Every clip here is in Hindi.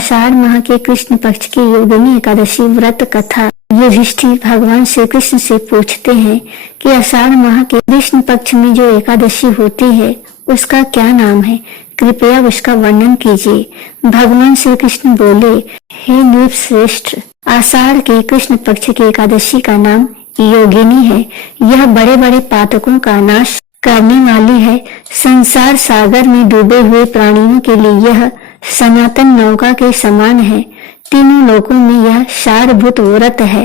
आषाढ़ माह के कृष्ण पक्ष की योगिनी एकादशी व्रत कथा। युधिष्ठिर भगवान श्री कृष्ण से पूछते हैं कि आषाढ़ माह के कृष्ण पक्ष में जो एकादशी होती है उसका क्या नाम है, कृपया उसका वर्णन कीजिए। भगवान श्री कृष्ण बोले, हे नृपश्रेष्ठ, आषाढ़ के कृष्ण पक्ष की एकादशी का नाम योगिनी है। यह बड़े बड़े पातकों का नाश करने वाली है। संसार सागर में डूबे हुए प्राणियों के लिए यह सनातन नौका के समान है। तीनों लोकों में यह सारभूत व्रत है।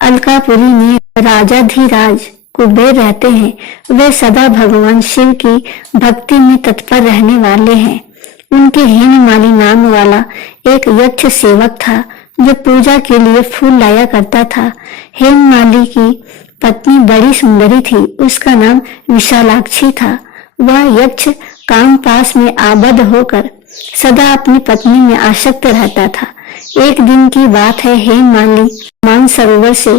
अलकापुरी में राजाधिराज कुबेर रहते हैं। वे सदा भगवान शिव की भक्ति में तत्पर रहने वाले हैं। उनके हेममाली नाम वाला एक यक्ष सेवक था जो पूजा के लिए फूल लाया करता था। हेममाली की पत्नी बड़ी सुंदरी थी, उसका नाम विशालाक्षी था। वह यक्ष काम पास में आबद्ध होकर सदा अपनी पत्नी में आसक्त रहता था। एक दिन की बात है, हेममाली मानसरोवर से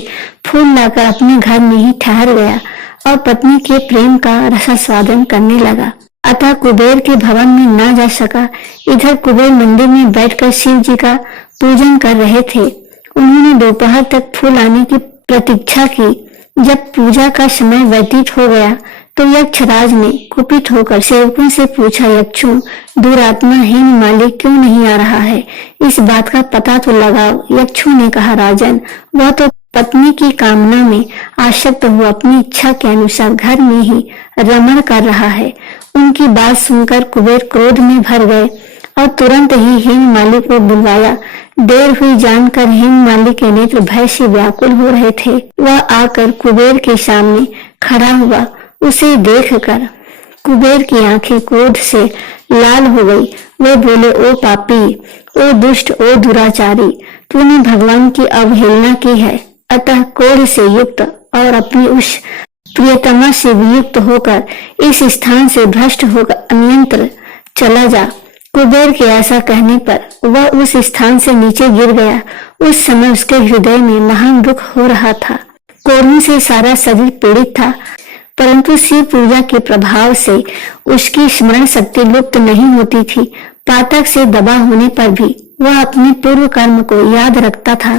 फूल लाकर अपने घर में ही ठहर गया और पत्नी के प्रेम का रसास्वादन करने लगा। अतः कुबेर के भवन में ना जा सका। इधर कुबेर मंदिर में बैठकर शिव जी का पूजन कर रहे थे। उन्होंने दोपहर तक फूल आने की प्रतीक्षा की। जब पूजा का समय व्यतीत हो गया तो यक्षराज ने कुपित होकर सेवकों से पूछा, यक्षों, दुरात्मा हेममाली क्यों नहीं आ रहा है? इस बात का पता तो लगाओ। यक्षों ने कहा, राजन, वह तो पत्नी की कामना में आसक्त हुआ अपनी इच्छा के अनुसार घर में ही रमण कर रहा है। उनकी बात सुनकर कुबेर क्रोध में भर गए और तुरंत ही हेममाली को बुलवाया। देर हुई जानकर हेममाली के नेत्र भय से व्याकुल हो रहे थे। वह आकर कुबेर के सामने खड़ा हुआ। उसे देखकर कुबेर की आंखें क्रोध से लाल हो गई। वे बोले, ओ पापी, ओ दुष्ट, ओ दुराचारी, तूने भगवान की अवहेलना की है। अतः क्रोध से युक्त और अपनी उस प्रियतमा से वियुक्त होकर इस स्थान से भ्रष्ट होकर अन्यत्र चला जा। कुबेर के ऐसा कहने पर वह उस स्थान से नीचे गिर गया। उस समय उसके हृदय में महान दुख हो रहा था। क्रोध से सारा शरीर पीड़ित था, परंतु शिव पूजा के प्रभाव से उसकी स्मरण शक्ति लुप्त नहीं होती थी। पातक से दबा होने पर भी वह अपने पूर्व कर्म को याद रखता था।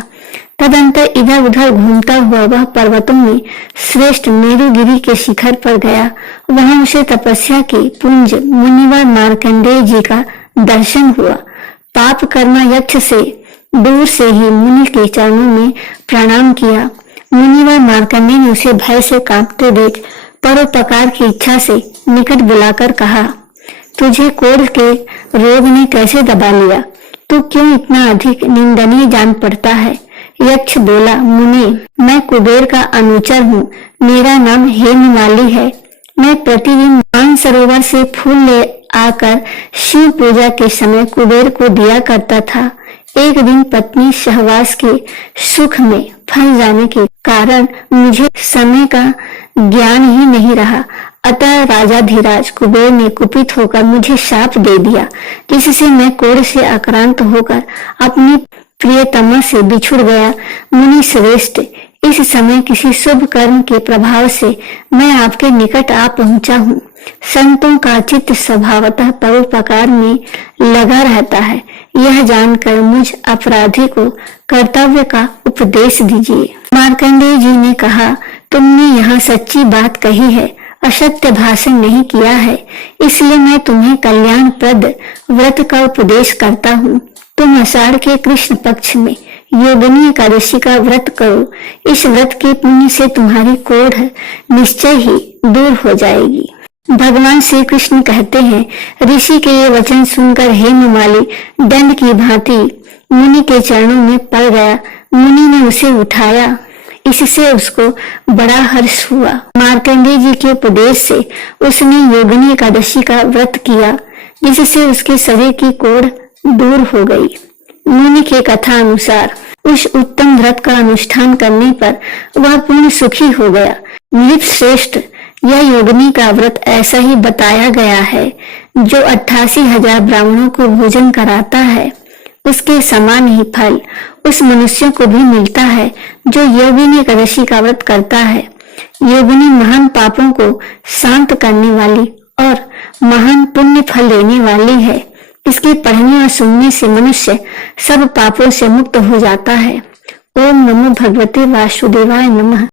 तदंतर इधर उधर घूमता हुआ वह पर्वतों में श्रेष्ठ मेरुगिरी के शिखर पर गया। वहां उसे तपस्या के पुंज मुनिवर मार्कंडेय जी का दर्शन हुआ। पाप कर्मा यक्ष से दूर से ही मुनि के चरणों में प्रणाम किया। मुनिवर मार्कंडेय ने उसे भय से कांपते देख परोपकार की इच्छा से निकट बुलाकर कहा, तुझे क्रोध के रोग ने कैसे दबा लिया? तू क्यों इतना अधिक निंदनीय जान पड़ता है? यक्ष बोला, मुनि, मैं कुबेर का अनुचर हूँ। मेरा नाम हेममाली है। मैं प्रतिदिन मानसरोवर से फूल ले आकर शिव पूजा के समय कुबेर को दिया करता था। एक दिन पत्नी सहवास के सुख में फंस जाने के कारण मुझे समय का ज्ञान ही नहीं रहा। अतः राजाधिराज कुबेर ने कुपित होकर मुझे शाप दे दिया, जिससे मैं क्रोध से आक्रांत होकर अपनी प्रियतमा से बिछुड़ गया। मुनि श्रेष्ठ, इस समय किसी शुभ कर्म के प्रभाव से मैं आपके निकट आ पहुंचा हूँ। संतों का चित्त स्वभावतः परोपकार में लगा रहता है। यह जानकर मुझ अपराधी को कर्तव्य का उपदेश दीजिए। मार्कंडेय जी ने कहा, तुमने यहाँ सच्ची बात कही है, असत्य भाषण नहीं किया है, इसलिए मैं तुम्हें कल्याणप्रद व्रत का उपदेश करता हूँ। तुम आषाढ़ के कृष्ण पक्ष में योगिनी एकादशी का व्रत करो। इस व्रत के पुण्य से तुम्हारी क्रोध निश्चय ही दूर हो जाएगी। भगवान श्री कृष्ण कहते हैं, ऋषि के ये वचन सुनकर हेममाली दंड की भांति मुनि के चरणों में पड़ गया। मुनि ने उसे उठाया, इससे उसको बड़ा हर्ष हुआ। मार्कंडेय जी के उपदेश से उसने योगिनी एकादशी का व्रत किया, जिससे उसके शरीर की कोढ़ दूर हो गई। मुनि के कथा अनुसार उस उत्तम व्रत का अनुष्ठान करने पर वह पूर्ण सुखी हो गया। नृपश्रेष्ठ, यह योगिनी का व्रत ऐसा ही बताया गया है, जो 88,000 ब्राह्मणों को भोजन कराता है, उसके समान ही फल उस मनुष्य को भी मिलता है जो योगिनी एकादशी का व्रत करता है। योगिनी महान पापों को शांत करने वाली और महान पुण्य फल देने वाली है। इसके पढ़ने और सुनने से मनुष्य सब पापों से मुक्त हो जाता है। ओम नमो भगवते वासुदेवाय नमः।